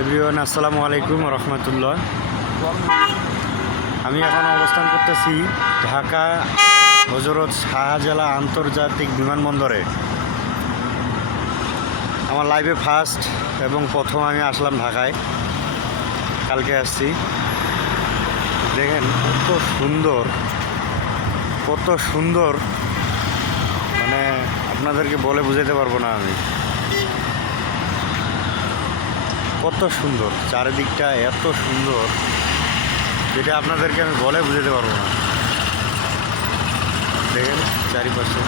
Everyone আসসালামু আলাইকুম রহমতুল্লাহ। আমি এখন অবস্থান করতেছি ঢাকা হজরত শাহজালাল আন্তর্জাতিক বিমানবন্দরে। আমার লাইফে ফার্স্ট এবং প্রথম আমি আসলাম ঢাকায়, কালকে আসছি। দেখেন কত সুন্দর, মানে আপনাদেরকে বলে বুঝাতে পারবো না আমি। কত সুন্দর চারিদিকটা, এত সুন্দর যেটা আপনাদেরকে আমি বলে বুঝাতে পারবো না। দেখেন চারিপাশে